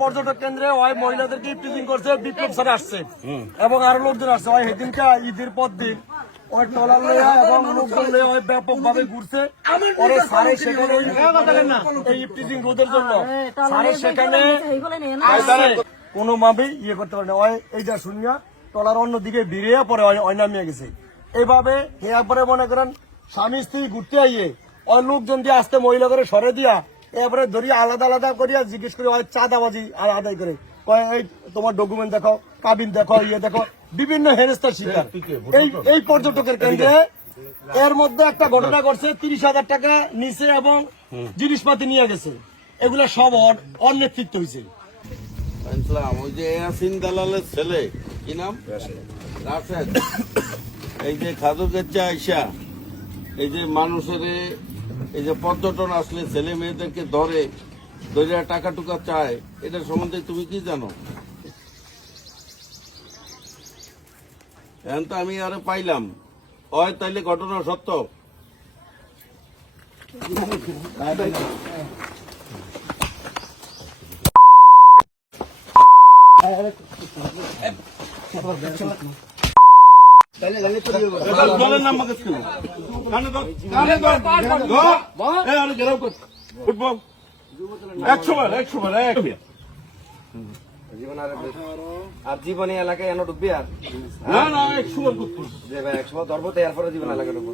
পর্যটক কেন্দ্রে ওই মহিলাদেরকে ইফটিজিং করছে, বিপ্লব স্যার আসছে এবং আরো লোকজন আসছে। ওই সেদিনকে ঈদের পর দিন ওই টলার লইয়া এবং লোকজন লইয়া ওই ব্যাপক ভাবে ঘুরছে। পরে স্যারে সেখানে এই ইফটিজিং রোধের জন্য স্যারে সেখানে কোনোভাবেই ইয়ে করতে পারে না। ওই এইটা শুনিয়া টলার অন্যদিকে বেরিয়ে পরে ওই নামিয়ে গেছে। এইভাবে একবারে মনে করেন স্বামী স্ত্রী ঘুরতে আইয়ে ওই লোকজন দিয়ে আসতে মহিলা করে সরে দিয়া এরপরে ধরিয়া আলাদা আলাদা করিয়া জিজ্ঞেস করে ওই চাঁদাবাজি আদায় করে এই তোমার ডকুমেন্ট দেখো, কাবিন দেখো, ইয়ে দেখো, বিভিন্ন হেনস্থার শিকার এই পর্যটকের কেন্দ্রে। এর মধ্যে একটা ঘটনা ঘটছে, 30,000 টাকা নিচে এবং জিনিসপাতি নিয়ে গেছে। এগুলো সব ওর নেতৃত্ব হয়েছে। ওই যে ইয়াসিন দালালের ছেলে কি নাম, রাশেদ, এই যে খাদুর গেছে আইসা এই যে মানুষের এই যে পর্যটন আসলে ছেলে মেয়েদেরকে ধরে টাকা টুকা চায়, এটা সম্বন্ধে তুমি কি জানো? এখন তো আমি আরে পাইলাম হয়, তাইলে ঘটনা সত্য। আর জীবনী এলাকায় এনে ঢুকবি আর না 100 ধরবো তো এরপরে জীবন এলাকায় ঢুকবো।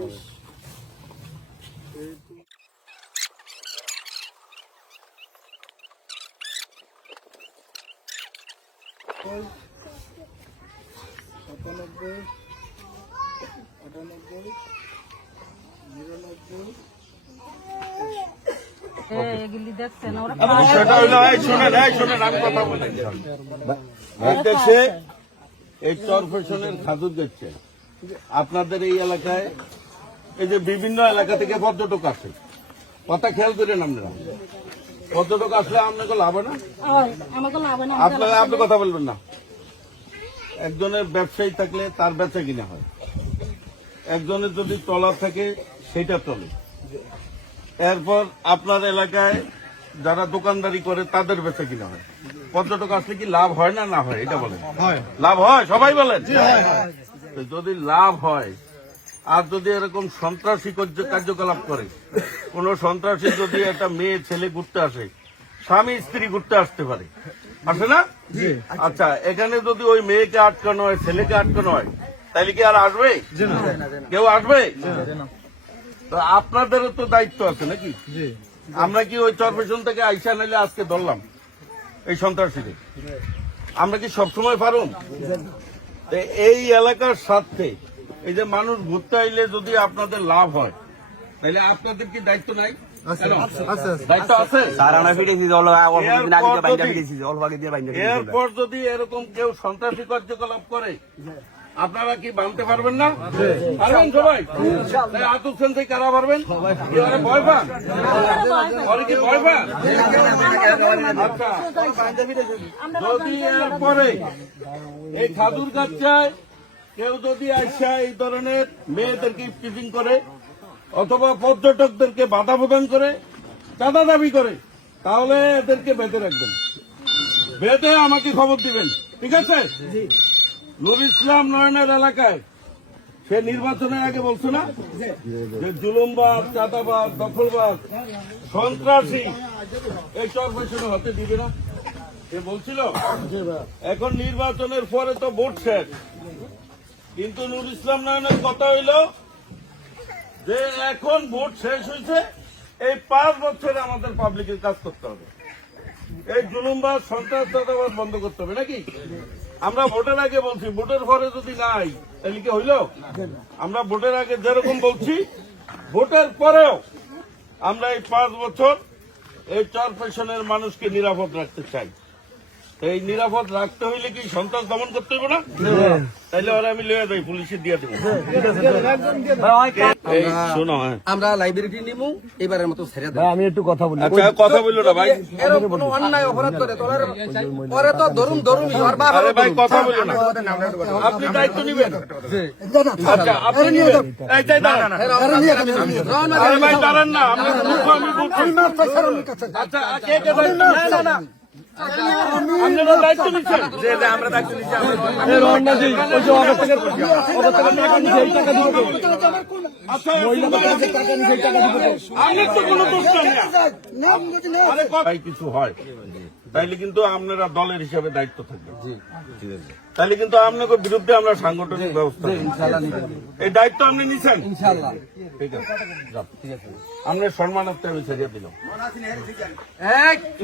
এই চরফেশনের খাদুর দেখছে আপনাদের এই এলাকায়, এই যে বিভিন্ন এলাকা থেকে পর্যটক আসে, কথা খেয়াল করেন আপনারা। পর্যটক আসলে আপনাকে লাভ হয় না, আপনারা আপনি কথা বলবেন না। একজনের ব্যবসায়ী থাকলে তার বেচা কিনা হয়, একজনের যদি ট্রলার থাকে সেটা চলে। এরপর আপনার এলাকায় যারা দোকানদারি করে তাদের বেচা কিনা হয়। পর্যটক আসলে কি লাভ হয় না, না হয়? এটা বলেন। লাভ হয়, সবাই বলেন। যদি লাভ হয়, আর যদি এরকম সন্ত্রাসী কার্যকলাপ করে, কোন সন্ত্রাসী যদি একটা মেয়ে ছেলে ঘুরতে আসে, স্বামী স্ত্রী ঘুরতে আসতে পারে, আসে না? আচ্ছা, এখানে যদি ওই মেয়েকে আটকানো হয়, ছেলেকে আটকানো হয়, তাহলে কি আর আসবে? কেউ আসবে? তো আপনাদেরও তো দায়িত্ব আছে নাকি? আমরা কি ওই চরপেশন থেকে আইসা নাইলে আজকে ধরলাম এই সন্ত্রাসীদের, আমরা কি সবসময় পারুন? এই এলাকার স্বার্থে এই যে মানুষ ঘুরতে আইলে যদি আপনাদের লাভ হয়, তাহলে আপনাদের কি দায়িত্ব নাই? দায়িত্ব আছে। এরপর যদি এরকম কেউ সন্ত্রাসী কার্যকলাপ করে, আপনারা কি বানতে পারবেন না? পারবেন সবাই? আতুক সেন থেকে কারা পারবেন? ভয় পান? কি ভয় পান? আচ্ছা, যদি এরপরে এই খাদুর গাছায় কেউ যদি আইসা এই ধরনের মেয়েদেরকে ইফটিজিং করে অথবা পর্যটকদেরকে বাধা প্রদান করে, চাঁদা দাবি করে, তাহলে এদেরকে বেঁধে রাখবেন, বেঁধে আমাকে খবর দিবেন, ঠিক আছে? নুর ইসলাম নয়নের এলাকায় সে নির্বাচনের আগে বলছে না যে জুলুমবাজ, চাঁদাবাজ, দখলবাজ, সন্ত্রাসী এই চরপেশনে হতে দিবে না, সে বলছিল। এখন নির্বাচনের পরে তো ভোট শেষ, কিন্তু নুর ইসলাম নয়নের কথা হইল যে এখন ভোট শেষ হয়েছে, এই 5 বছরে আমাদের পাবলিকের কাজ করতে হবে, এই জুলুমবাজ, সন্ত্রাস, চাঁদাবাজ বন্ধ করতে হবে নাকি? আমরা ভোটের আগে বলছি, ভোটের পরে যদি নাই তাহলে কি হইল? আমরা ভোটের আগে যেরকম বলছি, ভোটের পরেও আমরা এই 5 বছর এই চরপেশনের মানুষকে নিরাপদ রাখতে চাই। এই নিরাপদ রাখতে হইলে কি সন্ত্রাস দমন করতে হইব না? তাইলে ওরা আমি লয়ে যাই, পুলিশে দিয়ে দেবো। এই শোনো, হ্যাঁ আমরা লাইব্রেরি নিমু এবারের মতো ছেড়ে দেব। ভাই আমি একটু কথা বলি। আচ্ছা কথা বললো না ভাই। এরকম কোনো অন্যায় অপরাধ করে ওরে তো ধরুন ওর বাপ আরে ভাই কথা বললো না, আপনি দায়িত্ব নিবেন। আচ্ছা আপনি নিবেন। এই যাই দাঁড়ান। আরে ভাই দাঁড়ান না, আপনি আমি বলছি। আচ্ছা কে কে দায়িত্ব নিচ্ছেন? না আপনারা দায়িত্ব নিচ্ছেন? আমরা দায়িত্ব নিচ্ছি। এই রওনা দিই, ওই যে অগর থেকে টাকা নিছে, এই টাকা দিব কে? আচ্ছা মহিলাদের কাছে টাকা নিছে, এই টাকা দিব কে? আপনি তো কোনো দোষ না। আরে ভাই কিছু হয় তাইলে কিন্তু আপনারা দলের হিসাবে দায়িত্ব থাকবে। তাইলে কিন্তু আপনাকে বিরুদ্ধে আমরা সাংগঠনিক ব্যবস্থা নেব। এই দায়িত্ব আপনি নিছেন ইনশাআল্লাহ। ঠিক আছে, আপনার সম্মানার্থে আমি ছেড়ে দিলাম।